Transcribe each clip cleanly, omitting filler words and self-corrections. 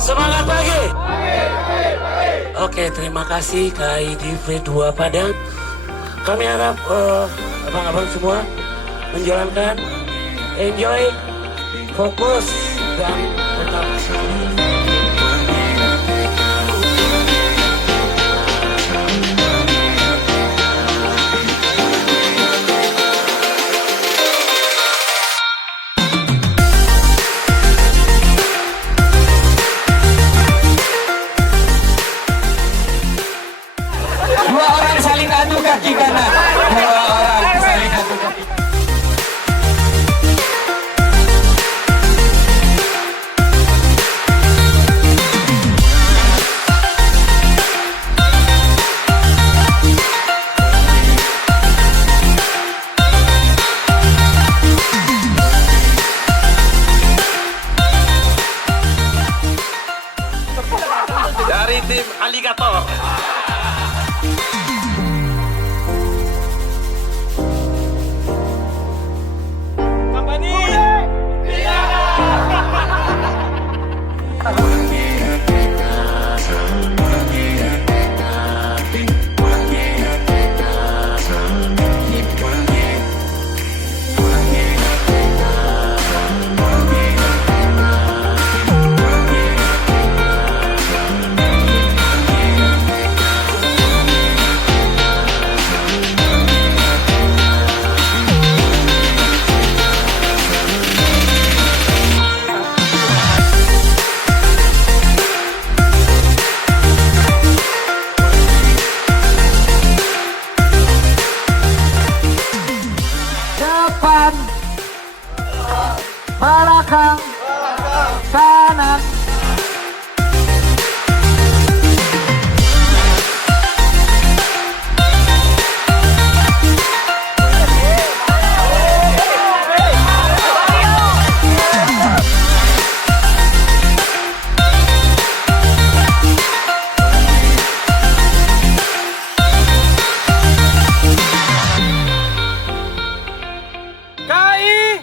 Semangat pagi. Oke, terima kasih KAI di V2 Padang. Kami harap abang-abang semua menjalankan, enjoy, fokus, dan tetap dua orang saling adu kaki kanan. Dua orang saling adu kaki. Dari tim Aligator. Depan, belakang, kanan. KAI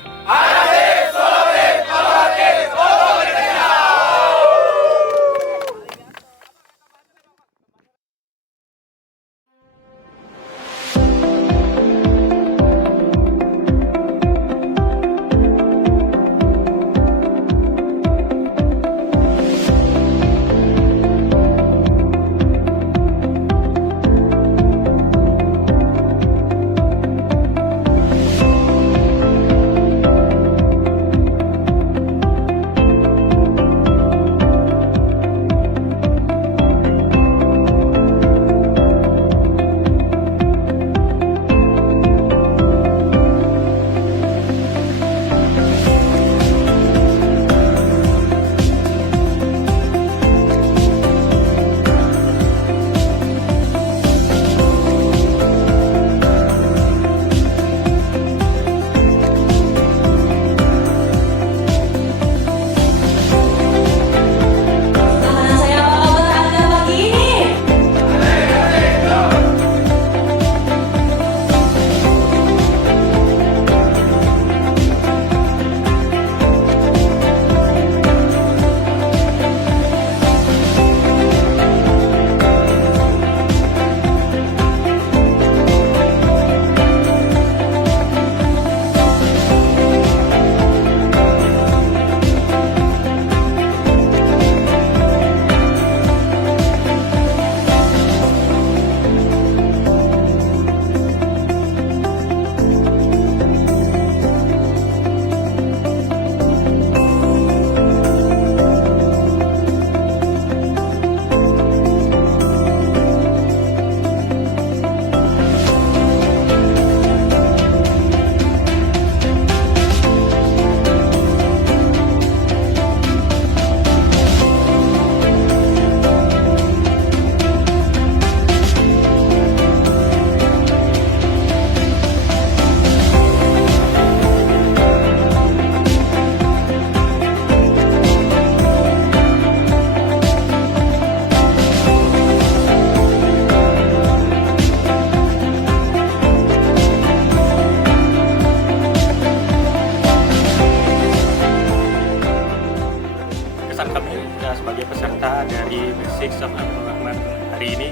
Staff Abdul Rahman hari ini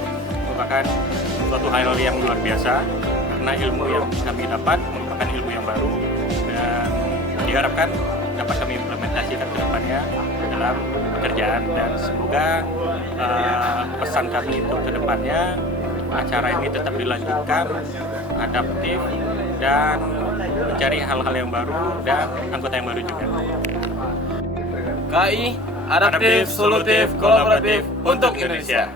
merupakan suatu hal yang luar biasa karena ilmu yang kami dapat merupakan ilmu yang baru dan diharapkan dapat kami implementasikan ke depannya dalam pekerjaan, dan semoga pesan kami untuk ke depannya acara ini tetap dilanjutkan, adaptif dan mencari hal-hal yang baru dan anggota yang baru juga. KI, adaptif, solutif, kolaboratif untuk Indonesia.